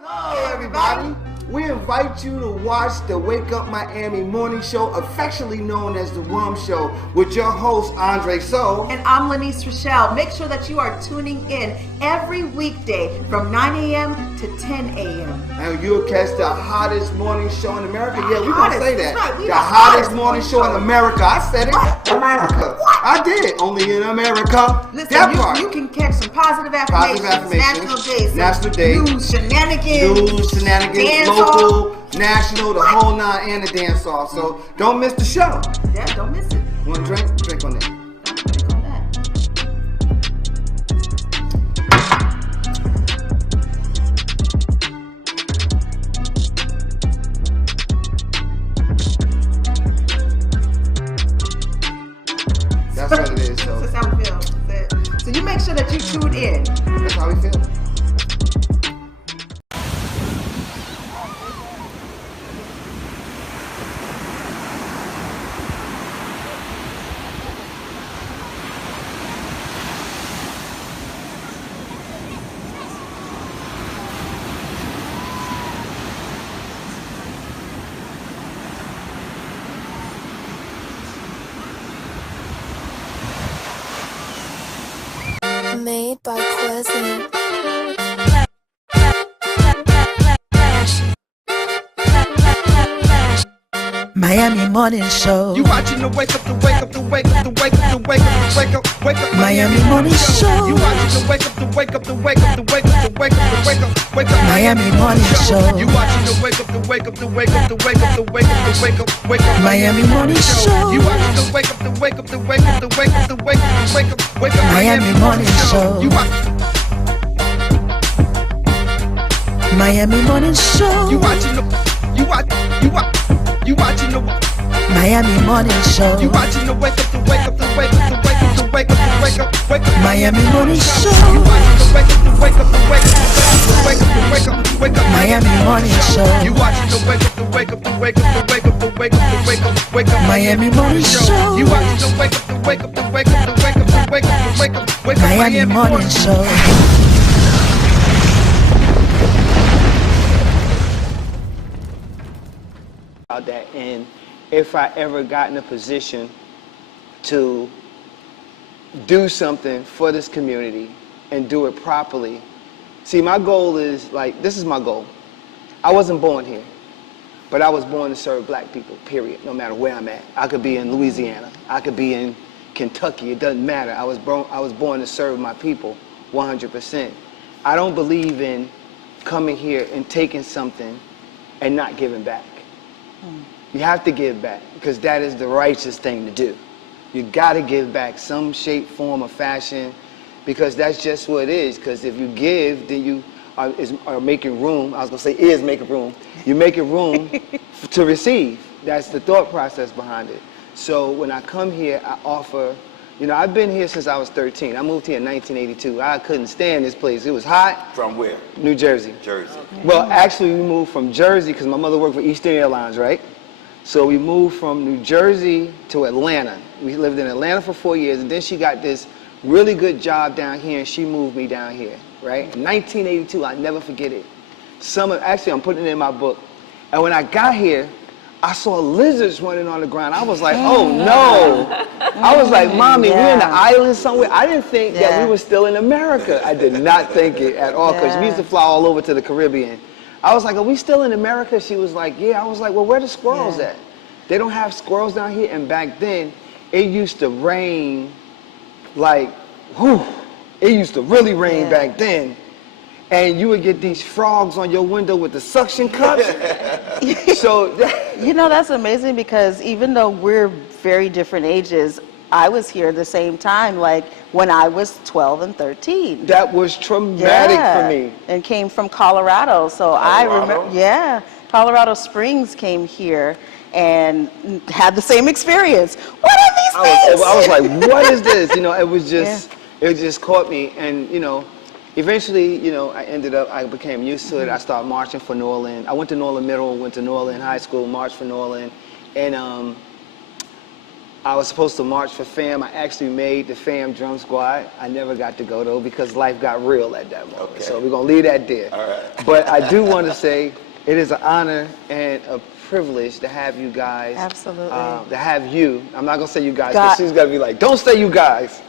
Hello, everybody. We invite you to watch the Wake Up Miami morning show, affectionately known as the WUMMS Show, with your host, Andre So. And I'm Lanice Rochelle. Make sure that you are tuning in every weekday from 9 a.m. to 10 a.m. And you'll catch the hottest morning show in America. Yeah, we're going to say that. Right, the hottest morning show in America. I said it. What? America. What? I did it. Only in America. Listen, that part. You can catch some positive affirmations. National days. News, shenanigans. Dance local, national, the whole nine, and the dance off. So don't miss the show. Yeah, don't miss it. Want to drink? Drink on that. Drink on that. That's what it is. So that's how we feel. So you make sure that you tune in. That's how we feel. Made by Quezzy. Miami Morning Show. You watching the wake up, the wake up, the wake up, the wake up, the wake up, the wake up, wake up. Miami Morning Show. You watching the wake up, the wake up, the wake up, the wake up, the wake up, the wake up, wake up. Miami Morning Show. You watching the wake up, the wake up, the wake up, the wake up, the wake up, the wake up, wake up. Miami Morning Show. You watching the wake up, the wake up, the wake up, the wake up, the wake up, the wake up, wake up. Miami Morning Show. You watch. Miami Morning Show. You watching the. You watch. You watch. You watching the. Miami Morning Show. You watching the wake up, the wake up, the wake up, the wake up, the wake up, the wake up, wake up. Miami Morning Show. You watching the wake up, the wake up, the wake up, the wake up, the wake up, the wake up. Miami Morning Show. You watching the wake up, the wake up, the wake up, the wake up, the wake up, the wake up, wake up. Miami Morning Show. You watching the wake up, the wake up, the wake up, the wake up, the wake up, the wake up, wake up. Miami Morning Show. That, and if I ever got in a position to do something for this community and do it properly. See, my goal is, like, this is my goal. I wasn't born here, but I was born to serve black people, period, no matter where I'm at. I could be in Louisiana, I could be in Kentucky, it doesn't matter. I was born to serve my people 100%. I don't believe in coming here and taking something and not giving back. You have to give back, because that is the righteous thing to do. You got to give back some shape, form, or fashion, because that's just what it is. Because if you give, then you are making room. I was going to say is making room. You're making room to receive. That's the thought process behind it. So when I come here, I offer, you know, I've been here since I was 13. I moved here in 1982. I couldn't stand this place. It was hot. From where? New Jersey. Jersey. Well, actually, we moved from Jersey because my mother worked for Eastern Airlines, right? So we moved from New Jersey to Atlanta. We lived in Atlanta for 4 years, and then she got this really good job down here, and she moved me down here, right? In 1982, I'll never forget it. Actually, I'm putting it in my book. And when I got here, I saw lizards running on the ground. I was like, oh no. I was like, Mommy, we're in the island somewhere. I didn't think that we were still in America. I did not think it at all, because we used to fly all over to the Caribbean. I was like, are we still in America? She was like, yeah. I was like, well, where are the squirrels at? They don't have squirrels down here. And back then, it used to rain like, whew. It used to really rain back then. And you would get these frogs on your window with the suction cups. So, you know, that's amazing, because even though we're very different ages, I was here at the same time, like when I was 12 and 13. That was traumatic for me. And came from Colorado. So I remember, Colorado Springs came here and had the same experience. What are these things? I was like, what is this? You know, it was just, it just caught me. And, you know, eventually, you know, I became used to it. I started marching for New Orleans. I went to New Orleans Middle, went to New Orleans High School, marched for New Orleans. And I was supposed to march for FAM. I actually made the FAM drum squad. I never got to go though because life got real at that moment. Okay. So we're gonna leave that there. All right. But I do want to say it is an honor and a privilege to have you guys. Absolutely. To have you. I'm not gonna say you guys because she's gonna be like, don't say you guys.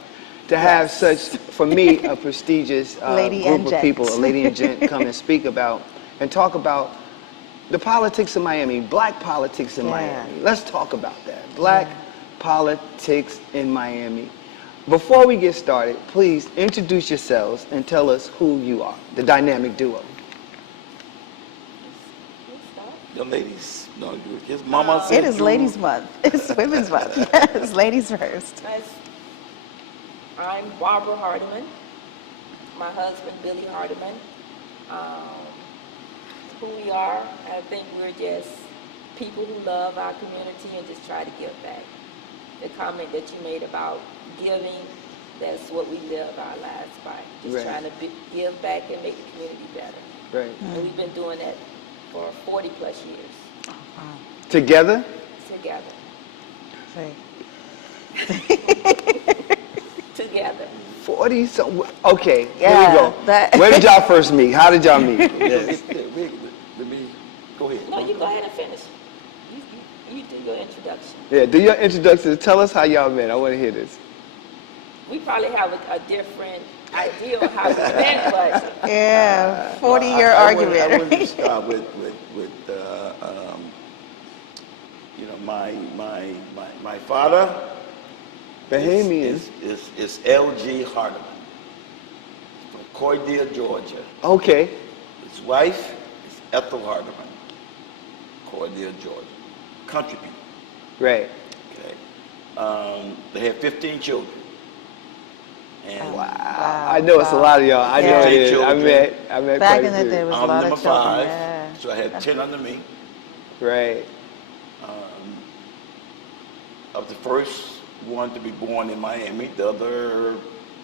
To have such, for me, a prestigious group of people, a lady and gent, come and speak about and talk about the politics of Miami, black politics in Miami. Let's talk about that. Black politics in Miami. Before we get started, please introduce yourselves and tell us who you are, the dynamic duo. The ladies, no, his mama said It is Ladies Month. It's Women's Month. Yes, ladies first. I'm Barbara Hardiman. My husband, Billy Hardiman. Who we are, I think we're just people who love our community and just try to give back. The comment that you made about giving, that's what we live our lives by. Just trying to give back and make the community better. Right. And we've been doing that for 40 plus years. Oh, wow. Together? Together. Together. 40 so okay, Yeah, here we go. Where did y'all first meet? How did y'all meet? Yes. Go ahead. No, you go ahead and finish. You do your introduction. Yeah, do your introduction. Tell us how y'all met. I want to hear this. We probably have a different idea of how we met, but Yeah, 40-year argument. I want to start with you know, my father. Bahamian. Is L.G. Hardiman from Cordele, Georgia. Okay. His wife is Ethel Hardiman, Cordele, Georgia. Country people. Right. Okay. They had 15 children. And Wow. I know it's a lot of y'all. I know it is. Children. I met Back quite in a the few. day, it was a I'm lot number of children. 5, Yeah. so I had 10 under me. Right. Of the first one to be born in Miami, the other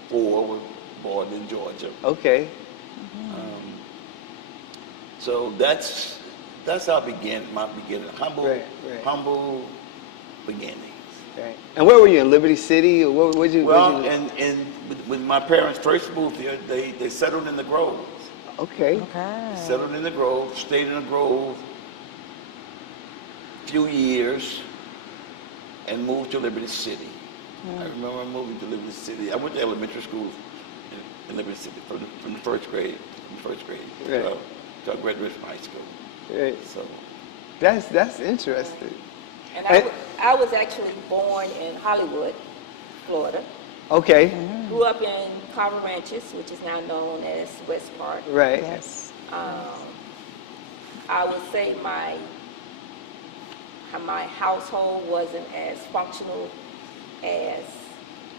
4 were born in Georgia. Okay. So that's how I began my beginning. Humble beginnings. Right. And where were you, in Liberty City? Or what would you? Well, when my parents first moved here, they settled in the Grove. Okay. Okay. Settled in the Grove, stayed in the Grove a few years, and moved to Liberty City. I remember moving to Liberty City. I went to elementary school in Liberty City from the first grade. Right. So I graduated from high school. Right. So That's interesting. and I was actually born in Hollywood, Florida. Okay. Grew up in Carver Ranches, which is now known as West Park. Right. Yes. I would say my household wasn't as functional as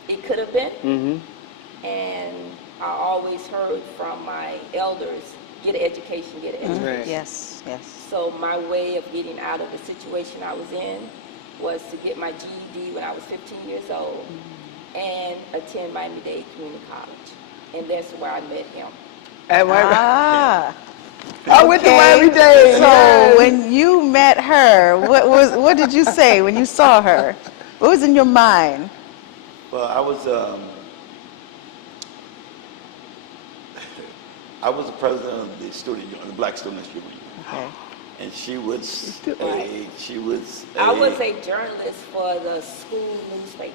it could have been. Mm-hmm. And I always heard from my elders, get an education, get an education. Right. Yes, yes. So my way of getting out of the situation I was in was to get my GED when I was 15 years old and attend Miami-Dade Community College. And that's where I met him. At Miami. I went to Okay. Miami-Dade. So when you met her, what did you say when you saw her? What was in your mind? well, I was the president of the student union, the Black Students Union. Okay. And she was I was a journalist for the school newspaper.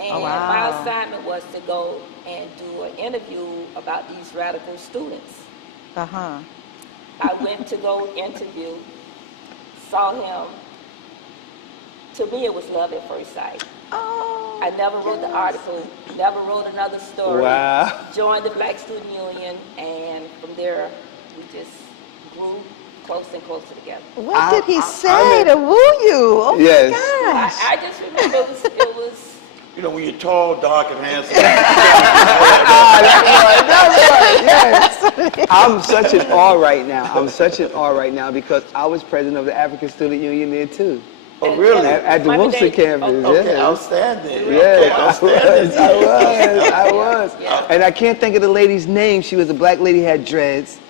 And my assignment was to go and do an interview about these radical students. Uh-huh. I went to go interview, saw him. To me, it was love at first sight. Oh. I never wrote the article, never wrote another story. Wow. Joined the Black Student Union, and from there, we just grew closer and closer together. What did he say to woo you? Oh Yes. my gosh. I just remember it was you know, when you're tall, dark, and handsome. That's right. Yes. I'm such an awe right now. Because I was president of the African Student Union there too. Oh, really? At the Wilson campus. Okay, yes. outstanding. Yeah, Okay, outstanding. I was. And I can't think of the lady's name. She was a black lady, had dreads.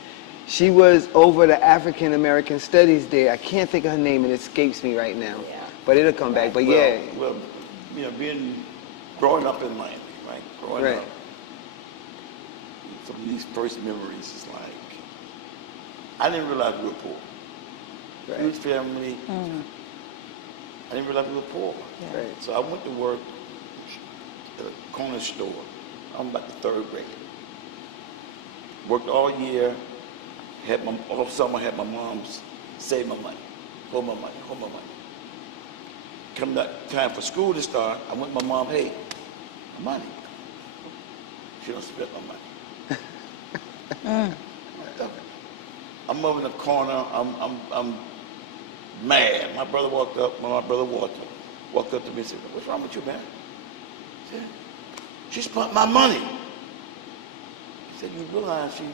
She was over the African American studies there. I can't think of her name, it escapes me right now. Yeah. But it'll come back. But yeah. Well, growing up in Miami, right? Growing Right. up, some of these first memories is like, I didn't realize we were poor. Right. Huge family. I didn't realize we were poor. Yeah. Right. So I went to work at a corner store. I'm about the 3rd grade. Worked all year. All summer had my mom save my money, hold my money. Come that time for school to start, I went to my mom, hey, money. She don't spend my money. I'm over in the corner, I'm mad. My brother walked up to me and said, what's wrong with you, man? I said, she spent my money. He said, you realize she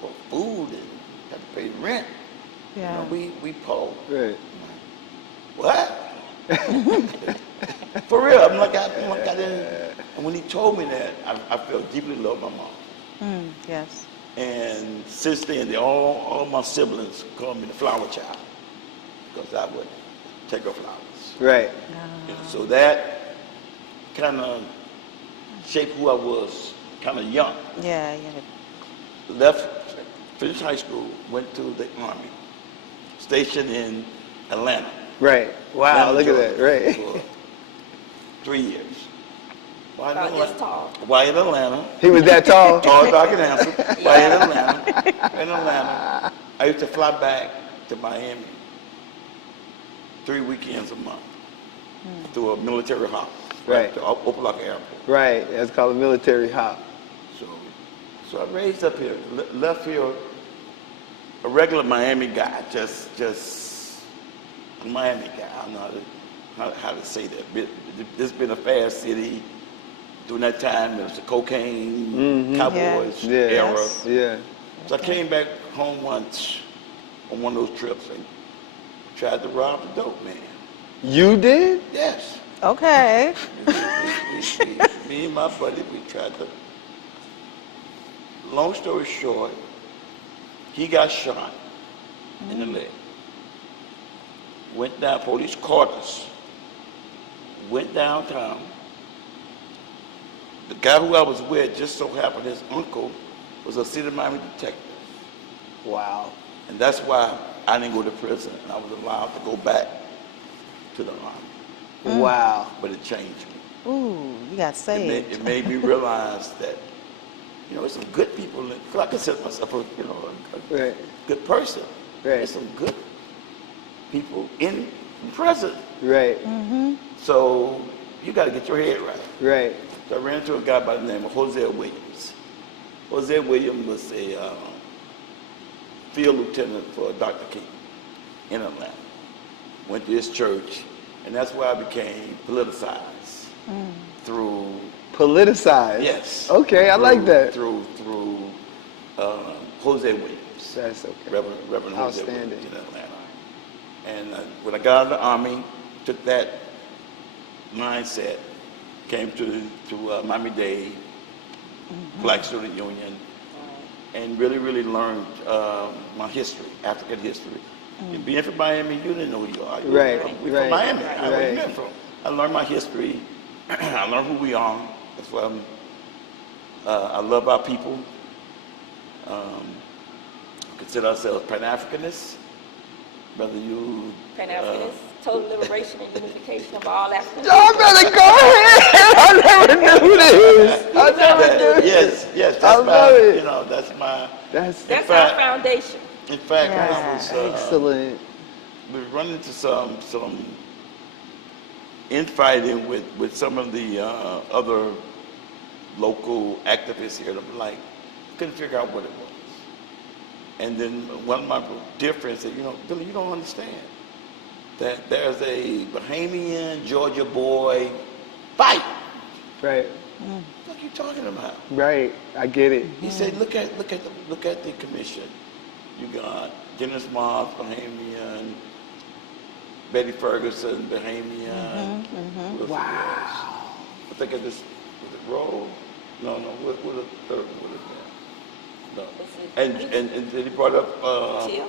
bought food and had to pay rent. Yeah. You know, we poor. Right. What? For real, I'm like I didn't. And when he told me that, I felt deeply loved by mom. Yes. And since then, all my siblings call me the flower child because I would take her flowers. Right. And so that kind of shaped who I was, kind of young. Yeah. Finished high school, went to the Army, stationed in Atlanta. Right. Wow, Atlanta, look at that. Georgia, Right. for 3 years. Why About this tall. Why in Atlanta? He was that tall. Tall, dark, and handsome. Why in Atlanta? In Atlanta. I used to fly back to Miami 3 weekends a month through a military hop. Right. To Opelika Airport. Right. That's called a military hop. So I raised up here, left here, a regular Miami guy, just a Miami guy. I don't know how to say that. This been a fast city. During that time, there was the cocaine, cowboys era. Yeah. So I came back home once on one of those trips and tried to rob the dope man. You did? Yes. Okay. Me and my buddy, we tried to. Long story short, he got shot in the leg. Went down, police caught us. Went downtown. The guy who I was with just so happened his uncle was a city of Miami detective. Wow. And that's why I didn't go to prison and I was allowed to go back to the Army. Wow. But it changed me. Ooh, you got saved. It made me realize that, there's some good people. I consider myself a Right. good person. Right. There's some good people in prison. Right. So you got to get your head right. Right. So I ran into a guy by the name of Jose Williams. Jose Williams was a field lieutenant for Dr. King in Atlanta. Went to his church, and that's where I became politicized through. Politicized? Yes. Okay, I like that. Through Jose Williams. That's okay. Reverend Jose Outstanding. Williams in Atlanta. And when I got out of the Army, took that mindset, came to Miami-Dade, Black Student Union, and really learned my history, African history. And being from Miami, you didn't know who you are. Right, We're right, from Miami. I know where right. you're from. I learned my history. I learned who we are. That's why I love our people. Consider ourselves Pan-Africanists. Whether you... Pan-Africanists, total liberation and unification of all Africans. Y'all better go ahead. I never knew this. I never knew this. Yes, that's I love it. That's our foundation. In fact, I was excellent. We were running into some infighting with some of the other local activists here. And I'm like, couldn't figure out what it was. And then one of my difference said, Billy, you don't understand that there's a Bahamian Georgia boy fight. Right. What are you talking about? Right. I get it. He said, look at the commission. You got Dennis Moss, Bahamian, Betty Ferguson, Bahamian. Wow. I think of this, was it Roll? No, what the third one is that? No. And then he brought up Till?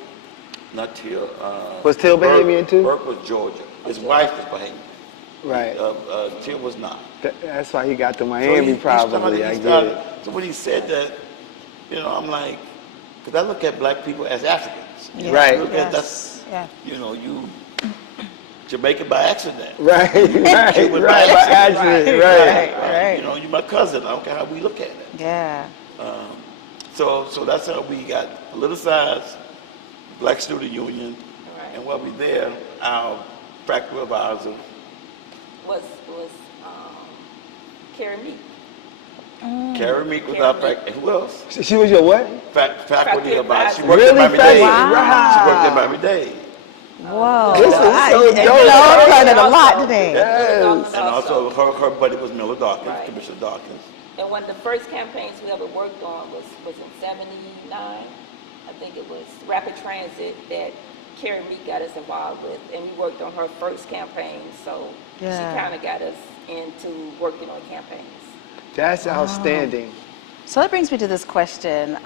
Not Till. Was Till Bahamian too? Burke was Georgia. His wife was Bahamian. Right. Till was not. That's why he got to So Miami, probably. I get it. So when he said that, I'm like, because I look at black people as Africans. Yeah. Right. I look at that's, Yeah. you Jamaican by accident. Right, Cuban right, by accident, right. You're my cousin. I don't care how we look at it. Yeah. So that's how we got politicized, Black Student Union, Right. and while we there, our faculty advisor. Was Carrie Meek. Carrie Meek was our faculty. Who else? She was your what? Faculty advisor. She advisor. worked at Miami Dade. Wow. She worked at Miami Dade. Whoa. This is so dope. I'm learning a lot today. Yes. And also her buddy was Miller Dawkins, Right. Commissioner Dawkins. And one of the first campaigns we ever worked on was in '79. I think it was Rapid Transit that Carrie Meek got us involved with, and we worked on her first campaign. So Yeah. she kind of got us into working on campaigns. That's outstanding. So that brings me to this question.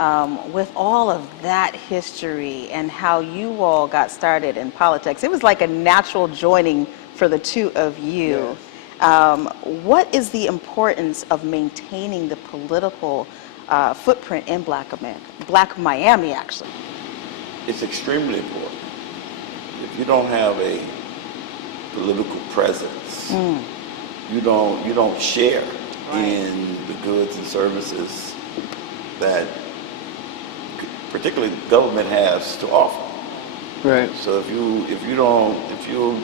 With all of that history and how you all got started in politics, it was like a natural joining for the two of you. What is the importance of maintaining the political footprint in Black Miami, actually? It's extremely important. If you don't have a political presence, you don't share in the goods and services that particularly government has to offer. Right. So if you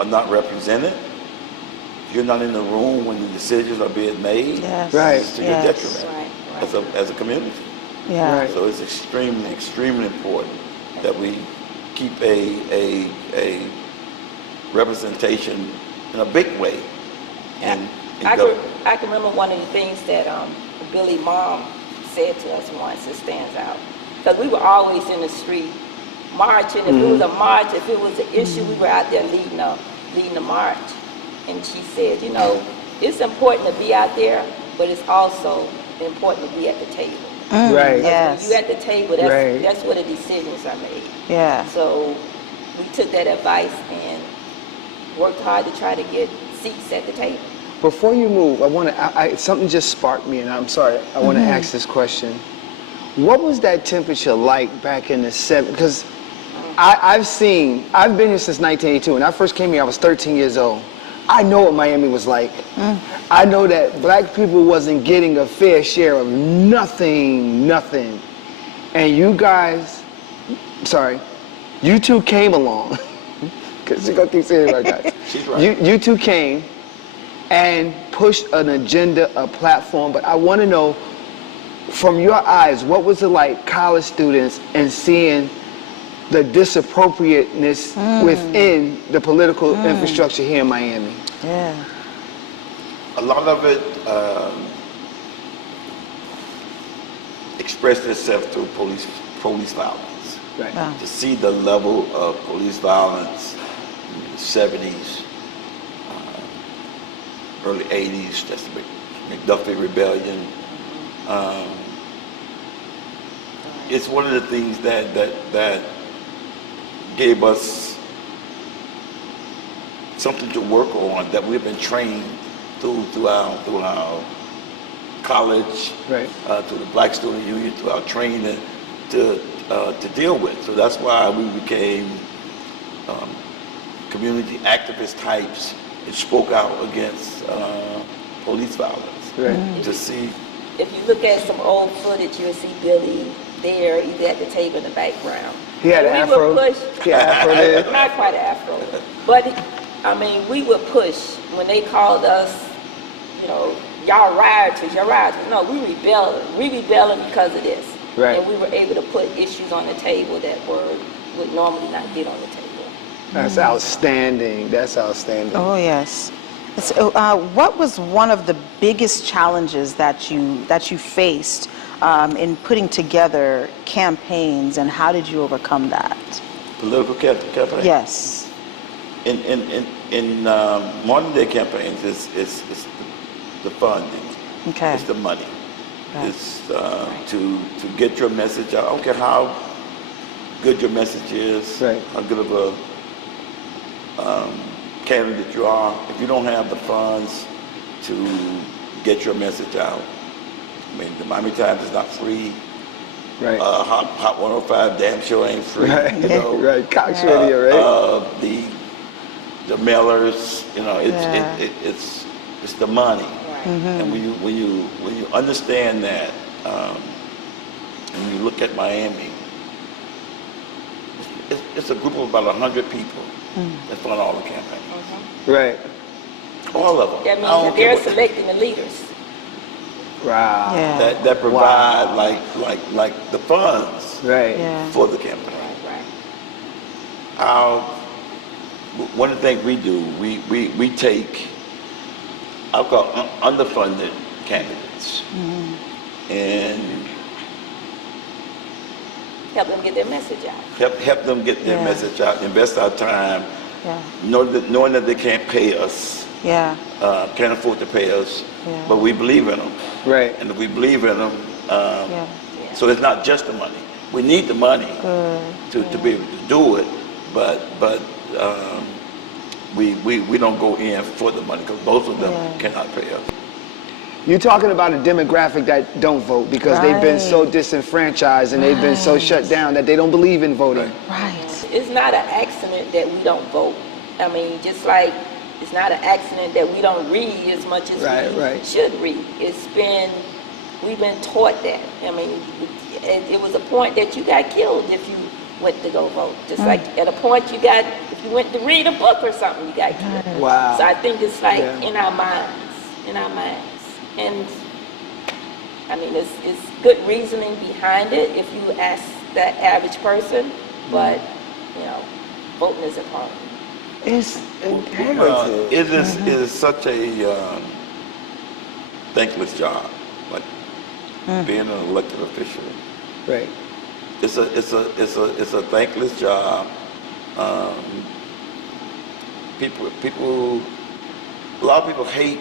are not represented, if you're not in the room when the decisions are being made, Yes. Right. it's to your detriment Right. as a community. Yeah. Right. So it's extremely important that we keep a representation in a big way in government. I can remember one of the things that Billy Mom said to us once that stands out. Because we were always in the street marching. If it was a march, if it was an issue, we were out there leading the march. And she said, it's important to be out there, but it's also important to be at the table. Right. Yes. When you're at the table, that's where the decisions are made. Yeah. So we took that advice and worked hard to try to get seats at the table. Before you move, something just sparked me, and I'm sorry, I want to ask this question. What was that temperature like back in the 70s? Because I've been here since 1982. When I first came here, I was 13 years old. I know what Miami was like. I know that black people wasn't getting a fair share of nothing. And you guys, you two came along. Because she's going to keep saying it right, guys. She's right. You two came and pushed an agenda, a platform, but I want to know, from your eyes, what was it like, college students, and seeing the disappropriateness within the political infrastructure here in Miami? Yeah. A lot of it expressed itself through police violence. Right. Wow. To see the level of police violence in the 70s, early 80s, that's the McDuffie Rebellion. It's one of the things that gave us something to work on, that we've been trained through our college, Right. through the Black Student Union, through our training to deal with. So that's why we became community activist types and spoke out against police violence. Right. To see. If you look at some old footage, you'll see Billy there, either at the table in the background. He had an And afro. We would push. He had an afro there. Not quite an afro, but we would push when they called us. Y'all rioters. No, we rebelling. We rebelling because of this. Right. And we were able to put issues on the table that would normally not get on the table. That's outstanding. That's outstanding. Oh, yes. So, what was one of the biggest challenges that you faced in putting together campaigns, and how did you overcome that? Political campaign? Yes. In modern day campaigns, it's the funding. Okay. It's the money. Right. It's to get your message out. I don't care how good your message is, Right. how good of a candidate you are, if you don't have the funds to get your message out, I mean, the Miami Times is not free. Right. Hot 105 damn sure ain't free. Right. You know? Right. Cox Radio, right? The mailers, you know, it's the money. Right. And when you understand that, and you look at Miami, it's a group of about 100 people that fund all the campaigns. Right. All of them. That means that they're selecting the leaders. Wow. Yeah. That provide like the funds Right. Yeah. for the campaign. Right. One of the things we do, we take, I'll call underfunded candidates and Help them get their message out. help them get their message out, invest our time, Yeah. knowing that they can't pay us, Yeah. can't afford to pay us, Yeah. but we believe in them. Right. And if we believe in them, Yeah. so it's not just the money. We need the money to be able to do it, but we don't go in for the money because both of them cannot pay us. You're talking about a demographic that don't vote because they've been so disenfranchised and they've been so shut down that they don't believe in voting. Right. It's not an accident that we don't vote. I mean, just like it's not an accident that we don't read as much as we should read. We've been taught that. I mean, it was a point that you got killed if you went to go vote. Just like at a point if you went to read a book or something, you got killed. Wow. So I think it's like in our minds. And I mean, it's good reasoning behind it if you ask that average person, but you know, voting is important. It's imperative. It is such a thankless job, like being an elected official. Right. It's a thankless job. A lot of people hate.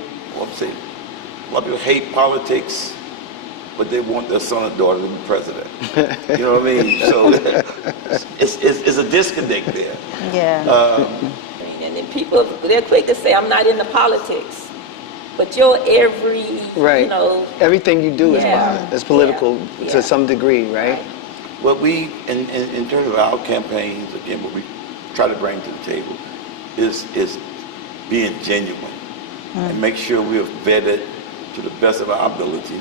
A lot of people hate politics, but they want their son or daughter to be president. You know what I mean? So it's a disconnect there. Yeah. And then people, they're quick to say, I'm not into politics. But your every, you know. Everything you do is political to some degree, right? What we, in terms of our campaigns, again, what we try to bring to the table is being genuine and make sure we are vetted to the best of our ability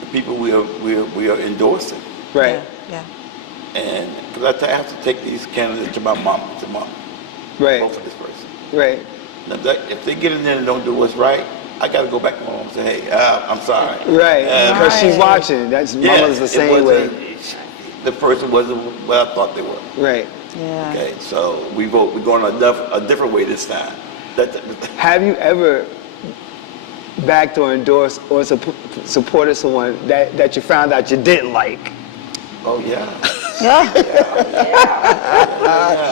the people we are endorsing. Right. Yeah. And because I have to take these candidates to my mom, Right. vote for this person. Right. Now, if they get in there and don't do what's right, I got to go back to my mom and say, hey, I'm sorry. Right. Because she's watching. Mama's the same way. The person wasn't what I thought they were. Right. Yeah. Okay, so we're going a different way this time. Have you ever backed or endorsed or supported someone that you found out you didn't like? Oh, yeah. Yeah.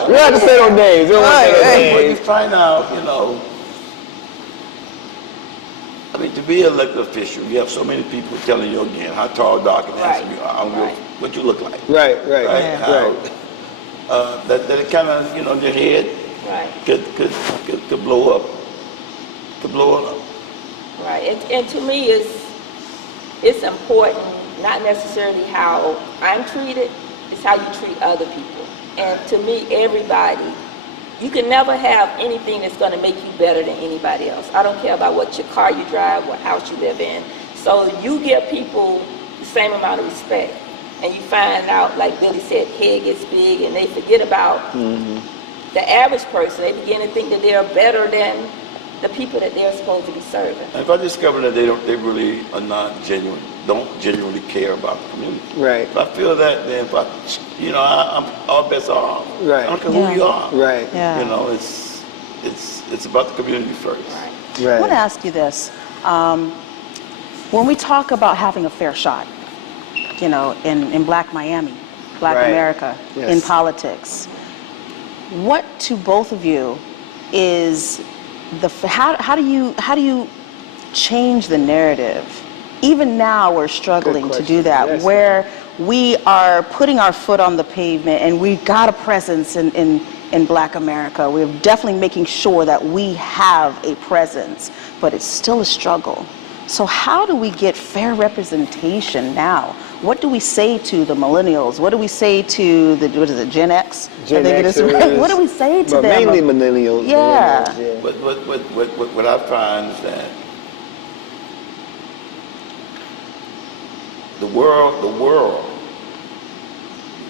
We don't have to say no names. We don't want to say no When you names. find out, you know, I mean, to be an elected official, you have so many people telling you again how tall, dark, and handsome you are. I don't know what you look like. Right. That it kind of, you know, their head could blow up. Could blow up. Right. And to me, it's important, not necessarily how I'm treated, it's how you treat other people. And to me, everybody, you can never have anything that's going to make you better than anybody else. I don't care about what your car you drive, what house you live in. So you give people the same amount of respect. And you find out, like Billy said, head gets big and they forget about the average person. They begin to think that they're better than the people that they're supposed to be serving. And if I discover that they really are not genuine, don't genuinely care about the community. Right. If I feel that, then I'm all bets are off. Right. I don't care who you are. Right. Yeah. You know, it's about the community first. I want to ask you this. When we talk about having a fair shot, you know, in Black Miami, Black America, in politics, what to both of you is how do you change the narrative? Even now we're struggling to do that, where we are putting our foot on the pavement and we've got a presence in in Black America. We're definitely making sure that we have a presence, but it's still a struggle. So how do we get fair representation now? What do we say to the millennials? What do we say to the, what is it, Gen X? Gen Xers. What do we say to them? Mainly millennials. Yeah. Millennials, But what I find is that the world will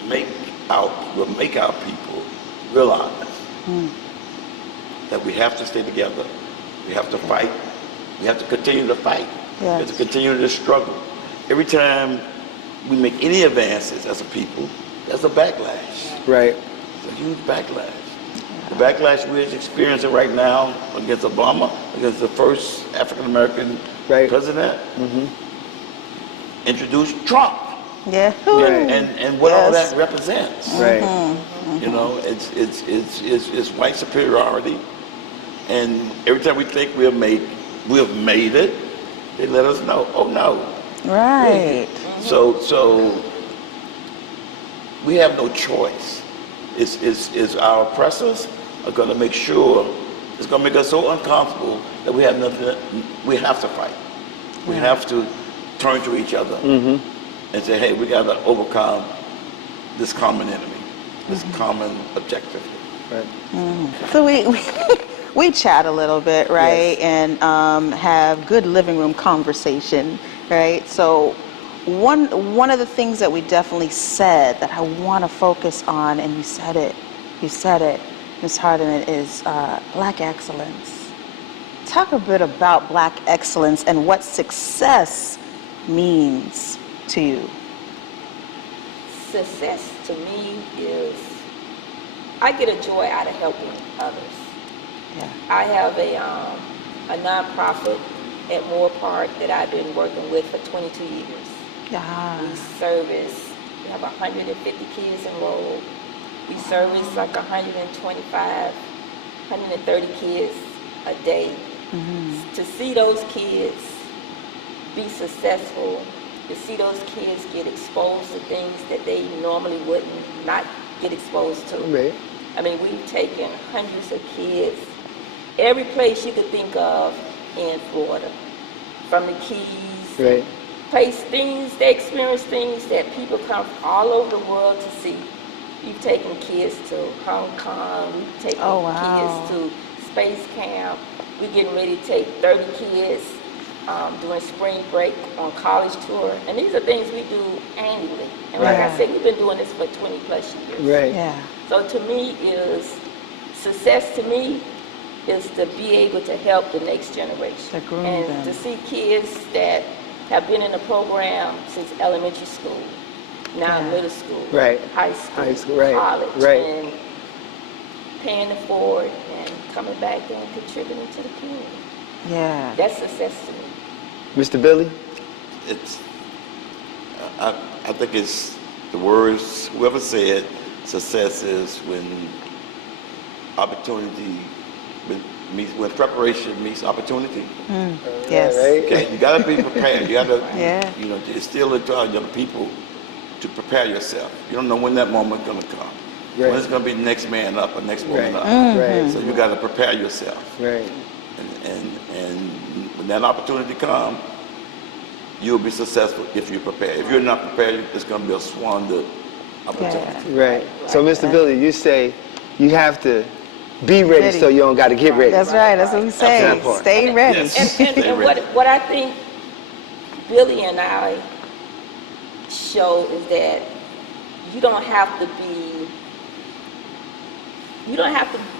make our people realize that we have to stay together. We have to fight. We have to continue to fight. Yes. We have to continue to struggle. Every time we make any advances as a people, there's a backlash. Right. It's a huge backlash. The backlash we're experiencing right now against Obama, against the first African-American president, introduced Trump. Yeah. And what all that represents. Right. You know, it's white superiority. And every time we think we've made it, they let us know, oh no. Right. So we have no choice. It's our oppressors are going to make sure, it's going to make us so uncomfortable that we have nothing, we have to fight. We have to turn to each other and say, hey, we got to overcome this common enemy, this common objective. Right. So we chat a little bit, right? Yes. And have good living room conversation, right? So one of the things that we definitely said that I want to focus on, and you said it, Ms. Hardiman, is Black excellence. Talk a bit about Black excellence and what success means to you. Success to me is, I get a joy out of helping others. Yeah. I have a nonprofit at Moore Park that I've been working with for 22 years. Yeah. We have 150 kids enrolled. We service like 125, 130 kids a day. To see those kids be successful, to see those kids get exposed to things that they normally wouldn't not get exposed to. Right. I mean, we've taken hundreds of kids, every place you could think of in Florida, from the Keys, Right. they experience things that people come from all over the world to see. We've taken kids to Hong Kong, we've taken kids to space camp. We're getting ready to take 30 kids during spring break on college tour. And these are things we do annually. And like I said, we've been doing this for 20 plus years. Right. Yeah. So to me success to me is to be able to help the next generation. To groom and them. to see kids that have been in the program since elementary school, now middle school, Right. high school, right. college, Right. and paying it forward and coming back and contributing to the community. Yeah. That's success to me. Mr. Billy? I think it's the words, whoever said success is when opportunity, when preparation meets opportunity. Yes. Right. Okay, you gotta be prepared. You gotta, Yeah. you know, instill into young people to prepare yourself. You don't know when that moment's gonna come. Right. When it's gonna be the next man up or next woman up. Right. So you gotta prepare yourself. Right. And when that opportunity comes, you'll be successful if you're prepared. If you're not prepared, it's going to be a squandered opportunity. Right. So, Mr. Billy, you say you have to be ready so you don't got to get ready. That's right. That's what we say. That part. Stay ready. Yes. And what I think Billy and I show is that you don't have to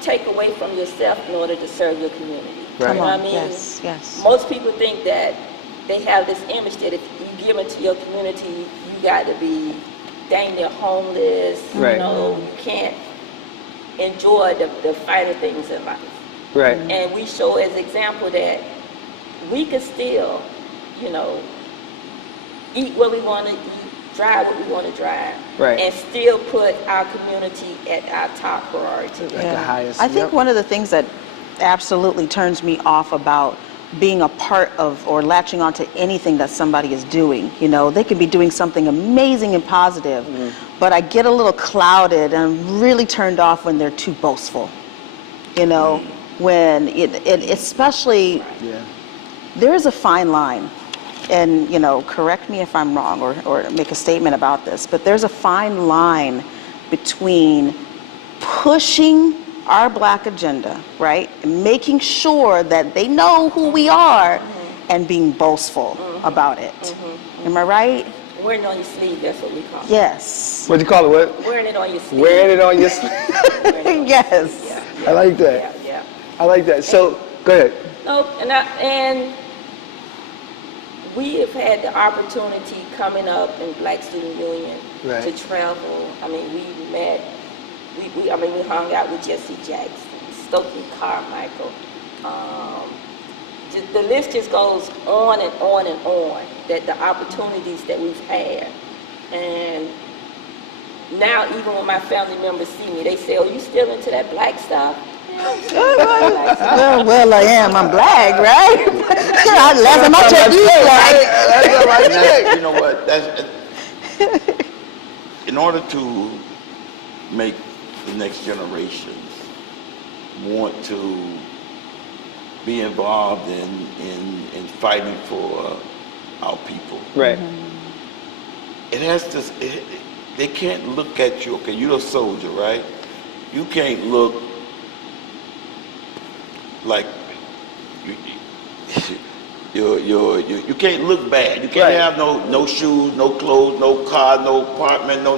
take away from yourself in order to serve your community. Right. You know what I mean? Yes. Yes. Most people think that they have this image that if you give into your community, you got to be dang near homeless. Right. You know, you can't enjoy the finer things in life. Right. And we show as example that we can still, you know, eat what we want to eat, drive what we want to drive, Right. and still put our community at our top priority. At the highest. I think Yep. one of the things that absolutely turns me off about being a part of or latching onto anything that somebody is doing. You know, they could be doing something amazing and positive, but I get a little clouded and I'm really turned off when they're too boastful. You know, when it especially, there is a fine line, and, you know, correct me if I'm wrong or make a statement about this, but there's a fine line between pushing our Black agenda, right, and making sure that they know who we are, and being boastful about it. Am I right? Wearing it on your sleeve, that's what we call it. Yes. What do you call it? What? Wearing it on your sleeve. Wearing it on your sleeve. Yes. Yeah. I like that. Yeah. I like that. So, go ahead. No, and we have had the opportunity coming up in Black Student Union Right. to travel. I mean, we met. We hung out with Jesse Jackson, Stokely Carmichael. The list just goes on and on and on. That the opportunities that we've had, and now even when my family members see me, they say, "Oh, you still into that Black stuff?" Well, I am. I'm Black, right? Last time I checked, you Black. You know what? That's, in order to make the next generations want to be involved in fighting for our people. Right. It has to. They can't look at you. Okay, you're a soldier, right? You can't look like you can't look bad. You can't have no shoes, no clothes, no car, no apartment, no.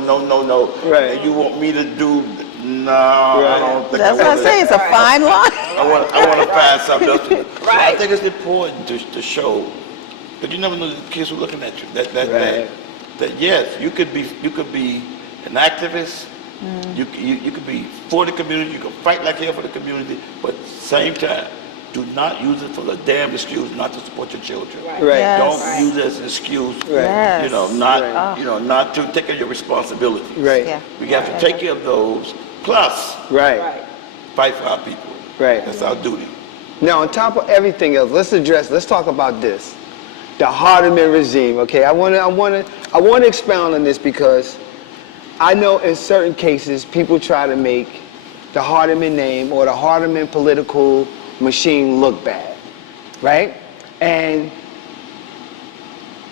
Right. And you want me to do? No, I don't think. That's what I say. It's a fine line. I want to find something else to do. So I Right. think it's important to show, but you never know the kids who are looking at you. That yes, you could be an activist. You could be for the community. You can fight like hell for the community, but same time, do not use it for the damn excuse not to support your children. Right. Yes. Don't use it as an excuse. Yes. You know, not to take care of your responsibilities. Right. Yeah. We have to take care of those. Plus, Right. fight for our people. Right. That's our duty. Now, on top of everything else, let's talk about this. The Hardeman regime, okay? I want to expound on this because I know in certain cases people try to make the Hardeman name or the Hardeman political machine look bad, right? And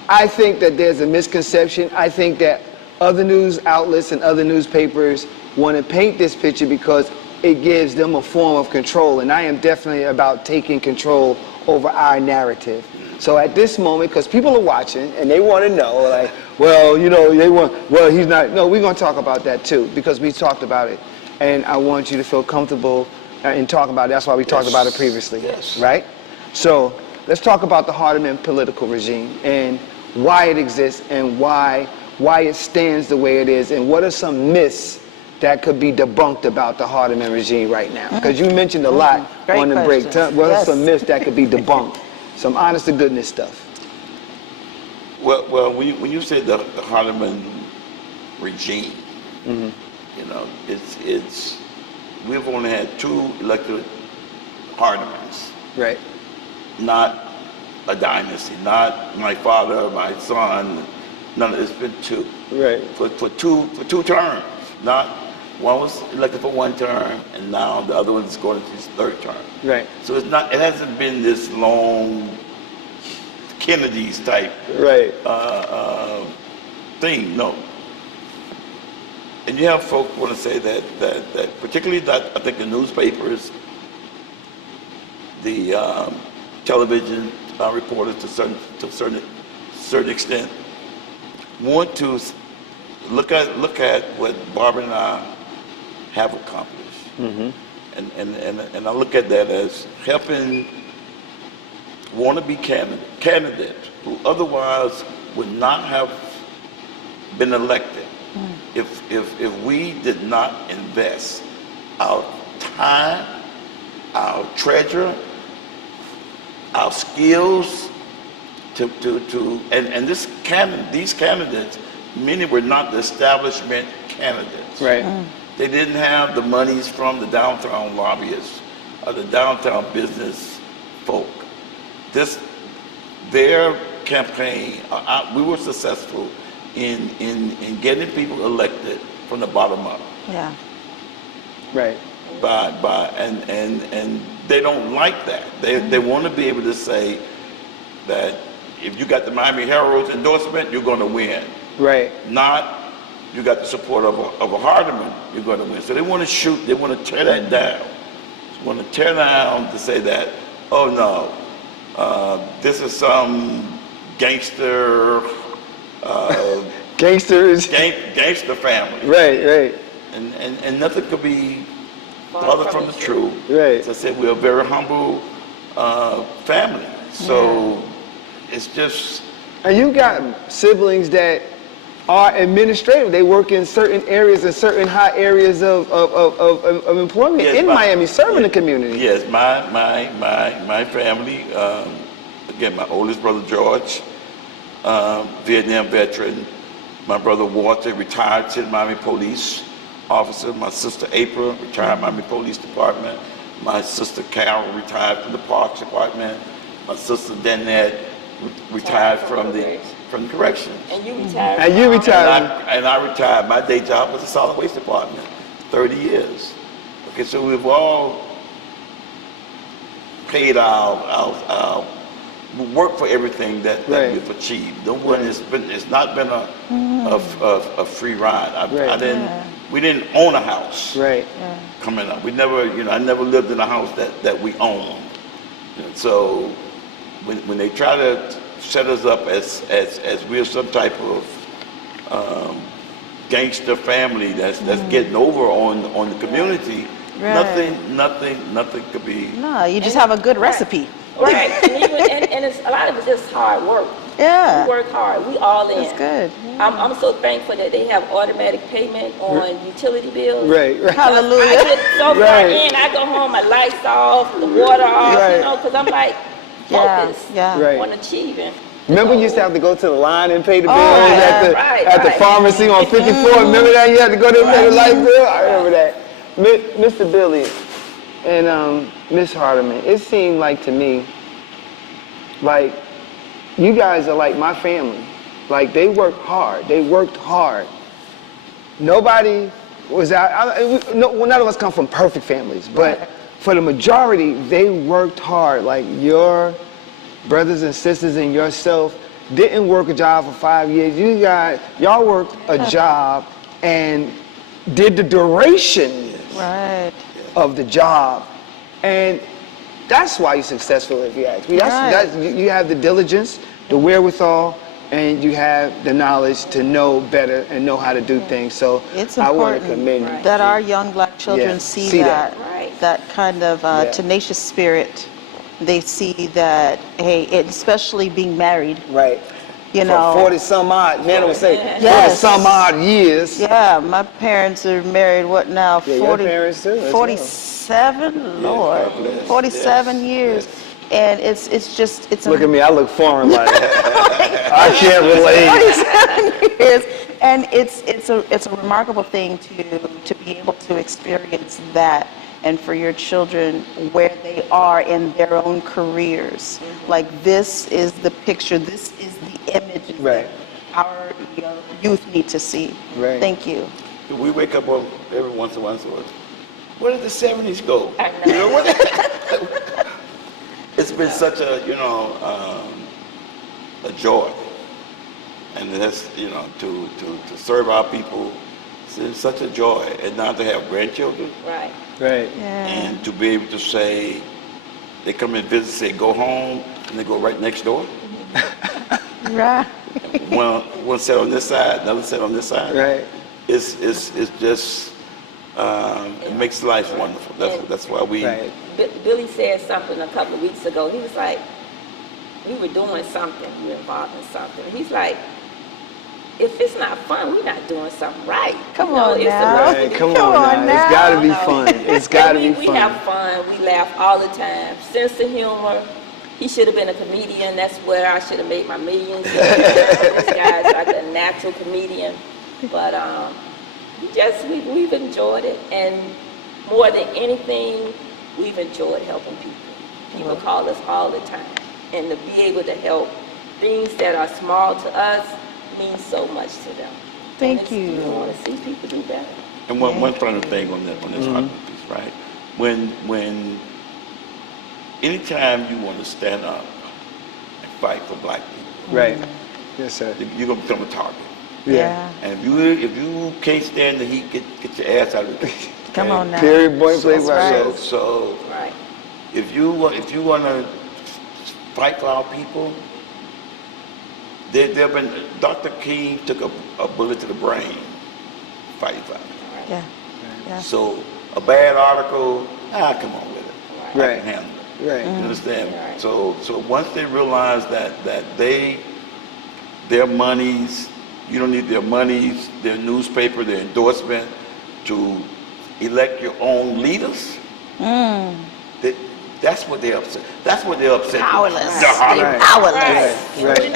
I think that there's a misconception. I think that other news outlets and other newspapers want to paint this picture because it gives them a form of control, and I am definitely about taking control over our narrative. So at this moment, because people are watching and they want to know, like, well, you know, he's not. No, we're going to talk about that too because we talked about it, and I want you to feel comfortable in talking about it. That's why we talked about it previously, right? So let's talk about the Hardeman political regime and why it exists and why it stands the way it is, and what are some myths that could be debunked about the Hardeman regime right now? Because you mentioned a lot on the break. What are some myths that could be debunked? Some honest to goodness stuff. Well, when you say the Hardeman regime, you know, it's we've only had 2 elected Hardemans. Right. Not a dynasty, not my father, my son. None of it's been 2. Right. For two terms. Not one was elected for 1 term, and now the other one's going into his 3rd term. Right. So it hasn't been this long Kennedy's type thing. No. And you have folks want to say that particularly that I think the newspapers, the television reporters to a certain extent want to look at what Barbara and I have accomplished, and I look at that as helping wannabe candidates who otherwise would not have been elected if we did not invest our time, our treasure, our skills and these candidates, many were not the establishment candidates. Right. They didn't have the monies from the downtown lobbyists or the downtown business folk. their campaign, we were successful in getting people elected from the bottom up. Yeah. Right. And they don't like that. They want to be able to say that if you got the Miami Herald's endorsement, you're going to win. Right. Not you got the support of a Hardeman, you're going to win. So they want to tear that down. They want to tear down to say that, oh no, this is some gangster Gangster family. Right. And nothing could be farther from the truth. Right. As I said, we're a very humble family. So it's just. And you got siblings that are administrative. They work in certain areas and certain high areas of employment in Miami, serving the community. Yes, my family. Again, my oldest brother George, Vietnam veteran. My brother Walter, retired to the Miami Police officer. My sister April, retired Miami Police Department. My sister Carol, retired from the Parks Department. My sister Danette, retired from the corrections. And you retired. And I retired. My day job was the Solid Waste Department, 30 years. Okay, so we've all paid our work for everything that we've achieved. No one it's not been a free ride. We didn't own a house. Right. Coming up, we never, I never lived in a house that we owned. And so when they try to set us up as we're some type of gangster family that's getting over on the community, nothing could be. No, you just have a good recipe. Right, and it's a lot of it's just hard work. Yeah. We work hard. We all in. That's good. I'm so thankful that they have automatic payment on utility bills. Right. Hallelujah. I get so far in, I go home, my lights off, the water off, because I'm like focused on achieving. Remember, you used to have to go to the line and pay the bills at the pharmacy on 54. Remember that? You had to go there and pay the light bill? I remember that. Mr. Billy and Miss Hardeman, it seemed like to me, like, you guys are like my family. Like, they worked hard. They worked hard. Nobody was out. None of us come from perfect families, but for the majority, they worked hard. Like, your brothers and sisters and yourself didn't work a job for 5 years. Y'all worked a job and did the duration of the job. And that's why you're successful, if you ask me. You have the diligence, the wherewithal, and you have the knowledge to know better and know how to do things. So it's I want to important commend you. that our young black children see that kind of tenacious spirit. They see that, hey, especially being married. Right. You know, 40 some odd, man would say 40 some odd years. Yeah, my parents are married, what now? 40, your parents too, 47, Lord. 47 years. And it's look at me, I look foreign like I can't relate. 47 years. And it's a remarkable thing to be able to experience that, and for your children where they are in their own careers. Like, this is the picture, this is the image that our youth need to see. Right. Thank you. We wake up every once in a while and say, where did the 70s go? You know what? It's been such a, a joy. And that's, to serve our people, it's such a joy. And now to have grandchildren. Right. Right. Yeah. And to be able to say, they come and visit, say, go home, and they go right next door. Right. One set on this side, another set on this side. Right. It's just, it makes life wonderful. That's why we... Right. Billy said something a couple of weeks ago. He was like, we were doing something, we were involved in something. He's like, if it's not fun, we're not doing something right. Come on now. Come on now. It's got to be fun. It's got to be fun. We have fun. We laugh all the time. Sense of humor. He should have been a comedian. That's where I should have made my millions. This guy's like a natural comedian. But we've enjoyed it. And more than anything, we've enjoyed helping people. People call us all the time. and to be able to help things that are small to us means so much to them. Thank you. You want to see people do better. And one final thing on this argument piece, right? When anytime you want to stand up and fight for black people, Right. Yes, sir. you're gonna become a target. Yeah. And if you can't stand the heat, get your ass out of the heat. Come on now. Period, point, play, So, right. so Right. if you want to fight for our people, there been Dr. King took a bullet to the brain fighting for it. Yeah. Yeah. So a bad article, come on with it. I Right. can handle it. Right. You understand? Right. So once they realize that their monies, you don't need their monies, their newspaper, their endorsement to elect your own leaders. That's what they're upset. That's what they're upset. Powerless. They're They're powerless. Right.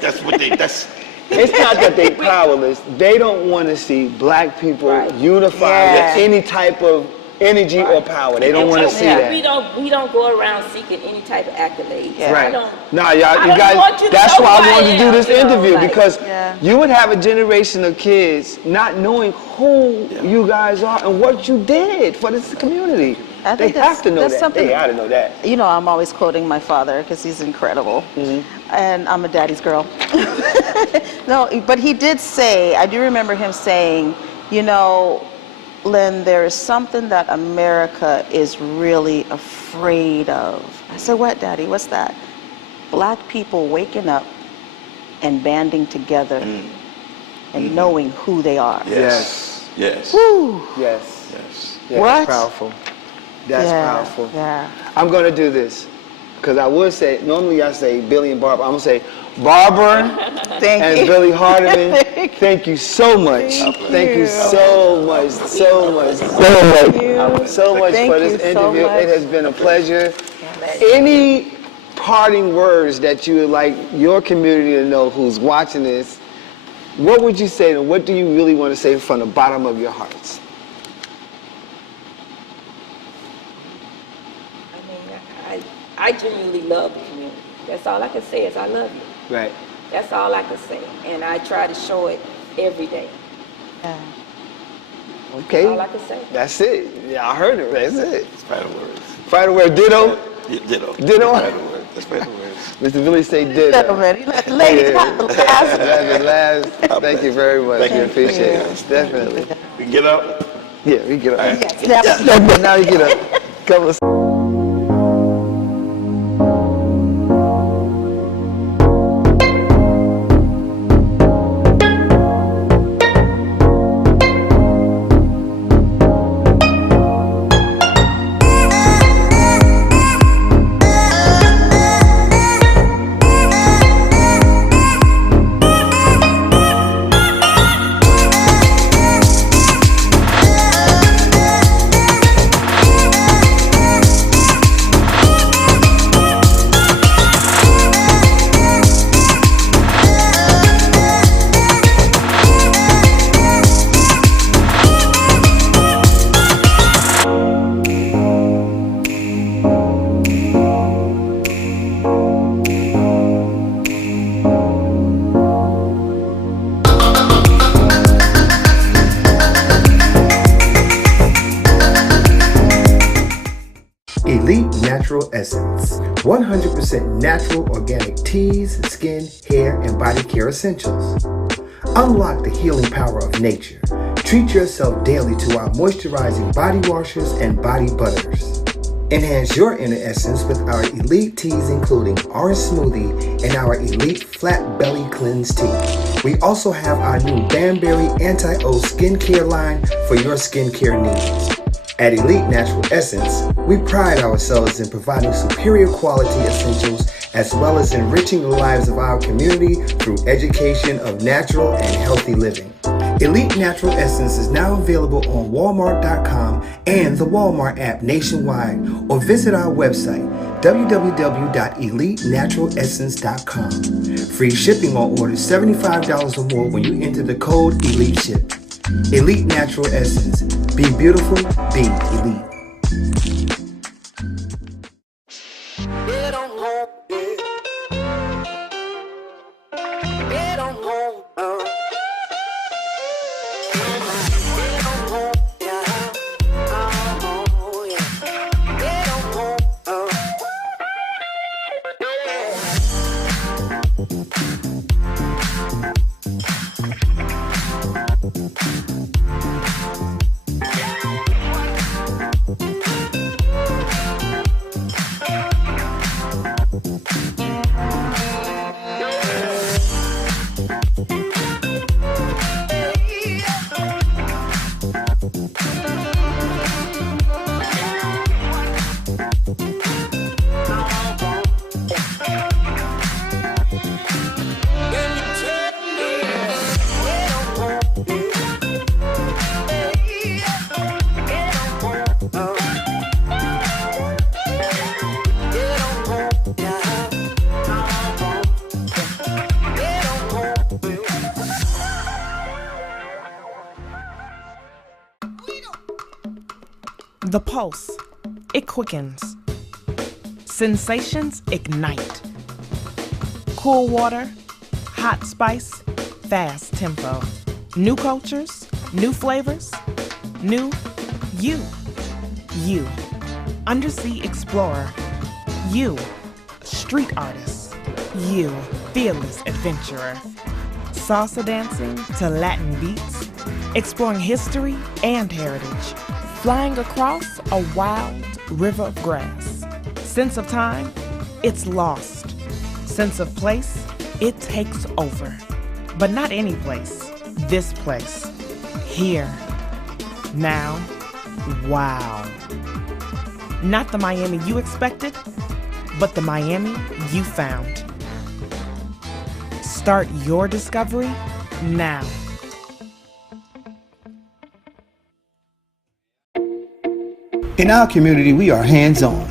That's what they. That's It's not that they powerless. They don't want to see black people Right. unified Yeah. with any type of energy or power. They don't want to see that. We don't go around seeking any type of accolades. Yeah. Right. I don't. No, y'all, I you don't guys, want you to that's know why who I wanted to do am, this you know, interview, like- because Yeah. you would have a generation of kids not knowing who you guys are and what you did for this community. I They think that's- have to know that's that. something- They ought to know that. You know, I'm always quoting my father because he's incredible. And I'm a daddy's girl. No, but he did say, I do remember him saying, you know, Lynn, there is something that America is really afraid of. I said, what, Daddy? What's that? Black people waking up and banding together and knowing who they are. Yes. yes. Woo! Yes. Yes. Yeah, What? That's powerful. That's Yeah, powerful. yeah. I'm going to do this because I would say, normally I say Billy and Barbara. I'm going to say Barbara Thank and you. Billy Hardiman. Thank you so much. Thank you so much. So much. So much Thank for this you so interview. much. It has been a pleasure. Any parting words that you would like your community to know who's watching this, what would you say and what do you really want to say from the bottom of your hearts? I genuinely love the community. That's all I can say is I love you. Right. That's all I can say. And I try to show it every day. Yeah. Okay. That's all I can say. That's it. Yeah, I heard it. That's it. Final words. Final word, ditto. Yeah, ditto. Ditto. Final word. That's final words. Mr. Billy say ditto. Gentlemen, you let the ladies have the last. Last. Thank you very much. Thank We you. appreciate it. Definitely. We can get up. Yeah, we get up. Yes. Now you get up. Couple of Elite Natural Essence. 100% natural organic teas, skin, hair, and body care essentials. Unlock the healing power of nature. Treat yourself daily to our moisturizing body washers and body butters. Enhance your inner essence with our elite teas including orange smoothie and our elite flat belly cleanse tea. We also have our new Banberry Anti-O skincare line for your skincare needs. At Elite Natural Essence, we pride ourselves in providing superior quality essentials as well as enriching the lives of our community through education of natural and healthy living. Elite Natural Essence is now available on Walmart.com and the Walmart app nationwide, or visit our website www.elitenaturalessence.com. Free shipping on orders $75 or more when you enter the code ELITESHIP. Elite Natural Essence. Be beautiful, be elite. They don't want it. The pulse, it quickens. Sensations ignite. Cool water, hot spice, fast tempo. New cultures, new flavors, new you. You, undersea explorer. You, street artist. You, fearless adventurer. Salsa dancing to Latin beats, exploring history and heritage. Flying across a wild river of grass. Sense of time, it's lost. Sense of place, it takes over. But not any place, this place. Here, now, wow. Not the Miami you expected, but the Miami you found. Start your discovery now. In our community, we are hands-on,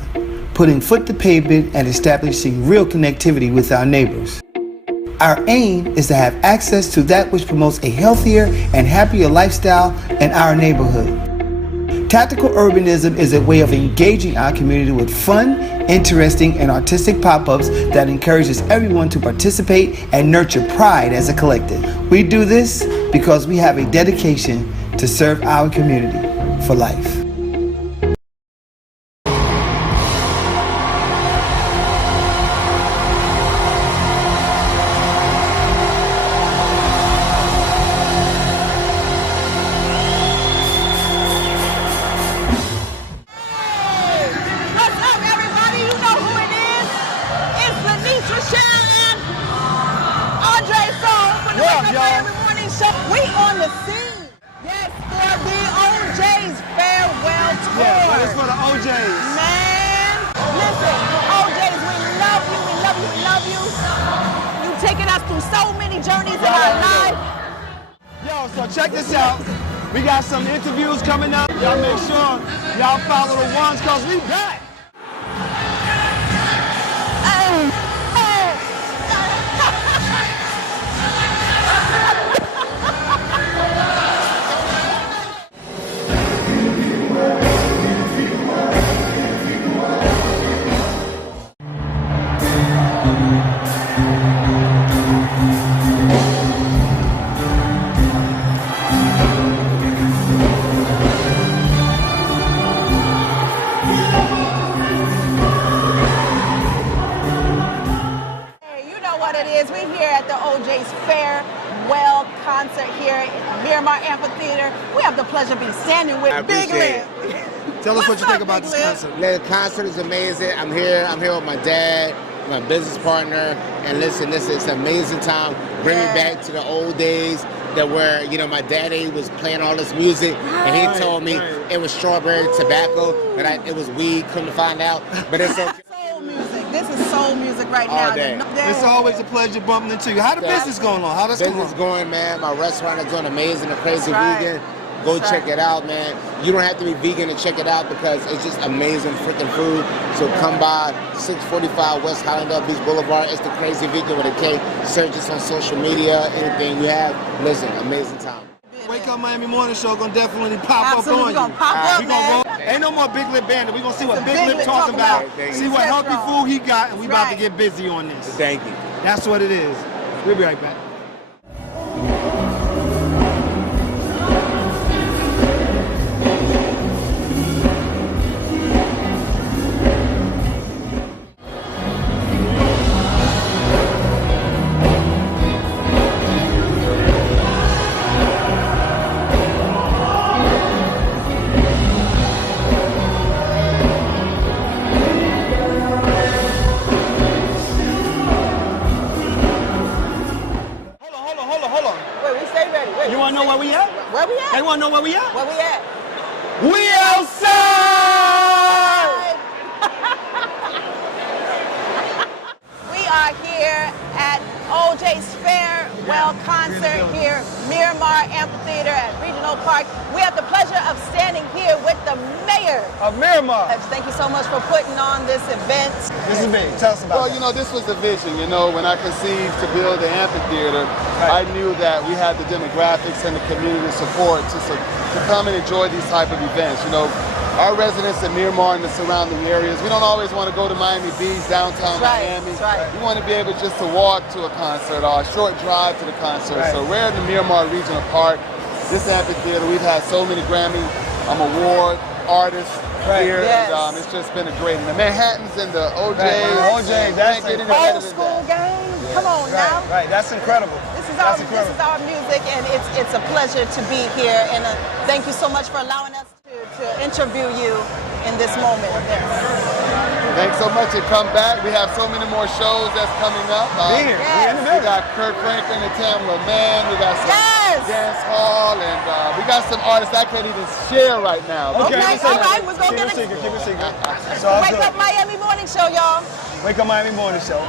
putting foot to pavement and establishing real connectivity with our neighbors. Our aim is to have access to that which promotes a healthier and happier lifestyle in our neighborhood. Tactical urbanism is a way of engaging our community with fun, interesting, and artistic pop-ups that encourages everyone to participate and nurture pride as a collective. We do this because we have a dedication to serve our community for life. Check this out. We got some interviews coming up. Y'all make sure y'all follow the ones because we back. We have the pleasure of being standing with Big Lip. Tell us what you think about this concert. The concert is amazing. I'm here with my dad, my business partner, and listen, it's an amazing time. Bringing back to the old days that where, my daddy was playing all this music, and he told me it was strawberry tobacco, but it was weed, couldn't find out, but it's okay. Soul music. This is soul music right all now. Day. It's always a pleasure bumping into you. How the business going on? How that's business going, man? My restaurant is doing amazing. The Crazy Vegan. Go check it out, man. You don't have to be vegan to check it out because it's just amazing freaking food. So come by 645 West Highland Beach Boulevard. It's the Crazy Vegan with a K. Search us on social media, anything you have. Listen, amazing time. Wake Up Miami Morning Show gonna definitely pop Absolutely, up on we gonna pop up, man. Ain't no more Big Lip Bandit. We gonna see what Big Lip talking about. See what healthy food he got, and we about to get busy on this. Thank you. That's what it is. We'll be right back. at? Where we at? They want to know where we at. Where we at? We outside! We are here at OJ's Farewell Concert here, Miramar Amphitheater at Regional Park. We have the pleasure of standing here with the mayor of Miramar. Thank you so much for putting on this event. This is big. Tell us about Well, you know, this was the vision. You know, when I conceived to build the amphitheater, I knew that we had the demographics and the community support to come and enjoy these type of events. You know, our residents in Miramar and the surrounding areas, we don't always want to go to Miami Beach, downtown Miami. We want to be able just to walk to a concert or a short drive to the concert. So we're in the Miramar Regional Park. This amphitheater, we've had so many Grammy award artists here, and it's just been a great. And the Manhattans and the OJs. That's old school game. Come on now. Right, that's incredible. This is our music, and it's a pleasure to be here. And thank you so much for allowing us to interview you in this moment. Thanks so much, and come back. We have so many more shows that's coming up. We got Kirk Franklin and Tamla Mann. We got some dance hall, and we got some artists I can't even share right now. Okay, all right, we're going to get it. Keep it secret. Wake Up Miami Morning Show, y'all. Wake Up Miami Morning Show.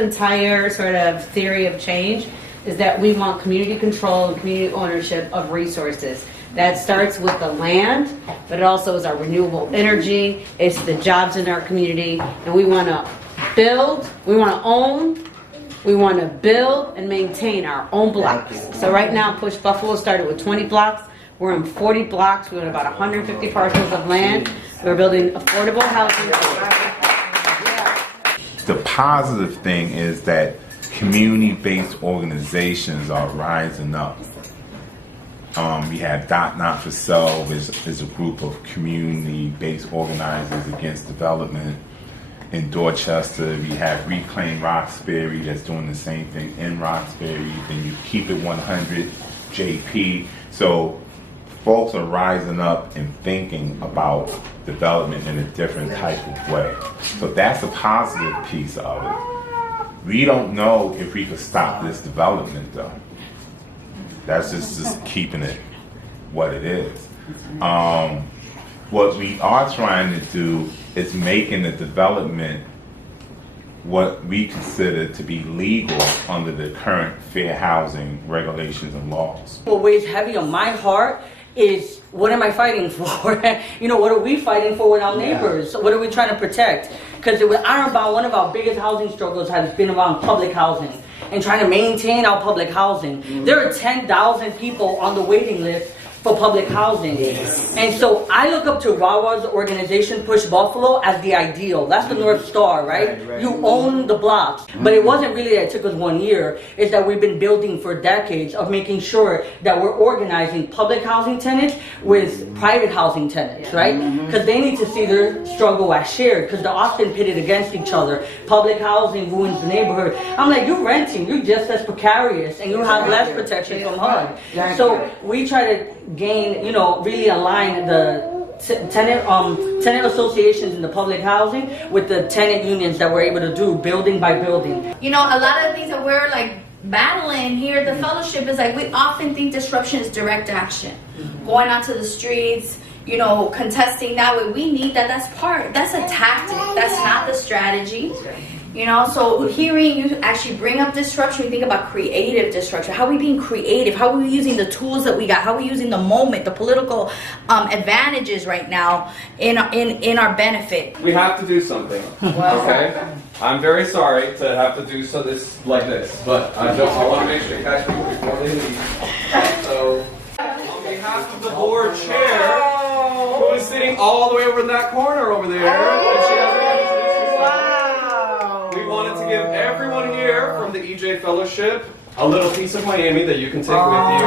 Entire sort of theory of change is that we want community control and community ownership of resources. That starts with the land, but it also is our renewable energy, it's the jobs in our community, and we want to build, we want to own, we want to build and maintain our own blocks. So right now, Push Buffalo started with 20 blocks. We're in 40 blocks. We're in about 150 parcels of land. We're building affordable housing. The positive thing is that community-based organizations are rising up. We have Not for Self is a group of community-based organizers against development. In Dorchester, we have Reclaim Roxbury that's doing the same thing in Roxbury. Then you Keep It 100, JP. So folks are rising up and thinking about development in a different type of way. So that's a positive piece of it. We don't know if we could stop this development though. That's just keeping it what it is. What we are trying to do is making the development what we consider to be legal under the current fair housing regulations and laws. What weighs heavy on my heart is, what am I fighting for? You know, what are we fighting for with our neighbors? What are we trying to protect? Because with Ironbound, one of our biggest housing struggles has been around public housing and trying to maintain our public housing. There are 10,000 people on the waiting list for public housing. And so I look up to Rawa's organization, Push Buffalo, as the ideal. That's the North Star, right? You own the blocks. But it wasn't really that it took us 1 year. It's that we've been building for decades of making sure that we're organizing public housing tenants with private housing tenants, right? Because they need to see their struggle as shared, because they're often pitted against each other. Public housing ruins the neighborhood. I'm like, you're renting, you're just as precarious, and you have less protection from HUD. So we try to gain, you know, really align the tenant associations in the public housing with the tenant unions that we're able to do building by building. You know, a lot of the things that we're like battling here at the fellowship is like, we often think disruption is direct action. Going out to the streets, you know, contesting that way. We need that. That's a tactic. That's not the strategy. You know, so hearing you actually bring up disruption, we think about creative disruption. How are we being creative? How are we using the tools that we got? How are we using the moment, the political advantages right now in our benefit? We have to do something. Okay? I'm very sorry to have to do this like this, but I want to make sure you catch people before they leave. So, on behalf of the board chair, who is sitting all the way over in that corner over there, and she has we wanted to give everyone here from the EJ Fellowship a little piece of Miami that you can take with you.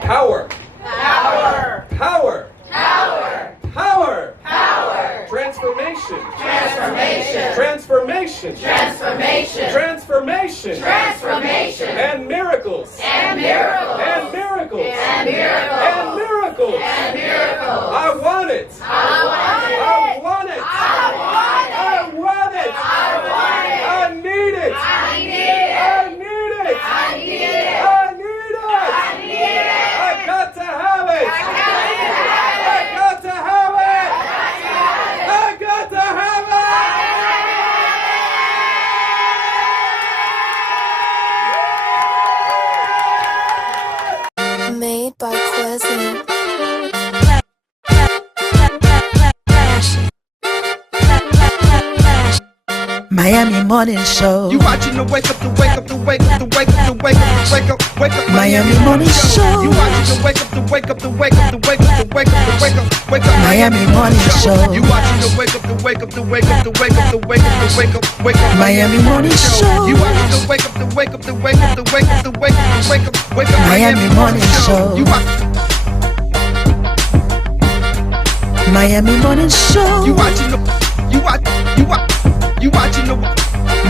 Power. Power. Power. Power. Power. Power. Transformation. Transformation. Transformation. Transformation. Transformation. Transformation. And miracles. And miracles. And miracles. And miracles. And miracles. And miracles. I want it. I want it. I want it. I want it. I want it. I want it. I need it. I need it. I need it. I need it. I need it. I need it. I got to have it. I got to have it. I got to have it. Made by Quezzy. Miami Morning Show. You watching the wake up, the wake up, the wake up, the wake up, the wake up, the wake up, wake up. Miami Morning Show. You watching the wake up, the wake up, the wake up, the wake up, the wake up, the wake up, wake up. Miami Morning Show. You watching the wake up, the wake up, the wake up, the wake up, the wake up, the wake up, wake up. Miami Morning Show. You watching the wake up, the wake up, the wake up, the wake up, the wake up, the wake up, wake up. Miami Morning Show. You Miami Morning Show. You watching the you watching the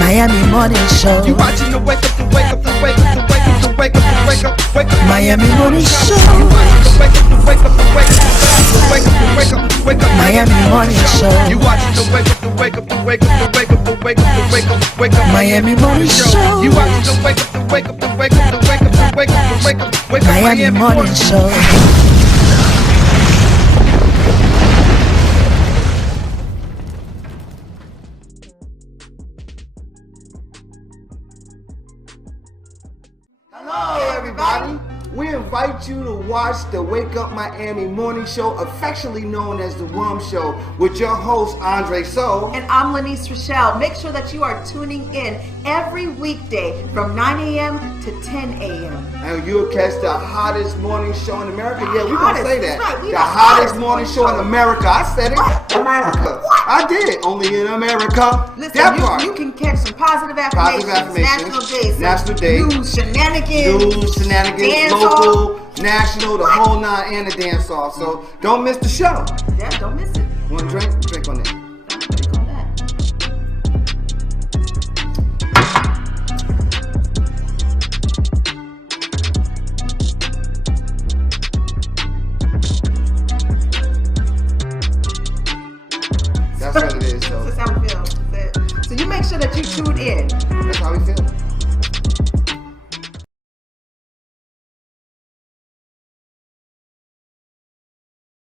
Miami Morning Show. You watching the wake up, the wake up, the wake up, the wake up, the wake up, the wake up, wake up. Miami Morning Show. You watching the wake up, the wake up, the wake up, the wake up, the wake up, the wake up. Miami Morning Show. You watching the wake up, the wake up, the wake up, the wake up, the wake up, the wake up, wake up. Miami Morning Show. You watching the wake up, the wake up, the wake up, the wake up, the wake up, the wake up, wake up. Miami Morning Show. Hello, everybody. We invite you to watch the Wake Up Miami Morning Show, affectionately known as the WUMMS Show, with your host, Andre So. And I'm Lanice Rochelle. Make sure that you are tuning in every weekday from 9 a.m. to 10 a.m. And you'll catch the hottest morning show in America. Yeah, we're going to say that. Right. The hottest morning show in America. I said it. America. I did. Only in America. Listen, That part. you can catch some positive affirmations, National Day, National Day, news, shenanigans, dance local, national, the whole nine, and the dance off. So don't miss the show. Yeah, don't miss it. Want to drink? Drink on it. That's what it is. So that's how we feel. So you make sure that you tune in. That's how we feel.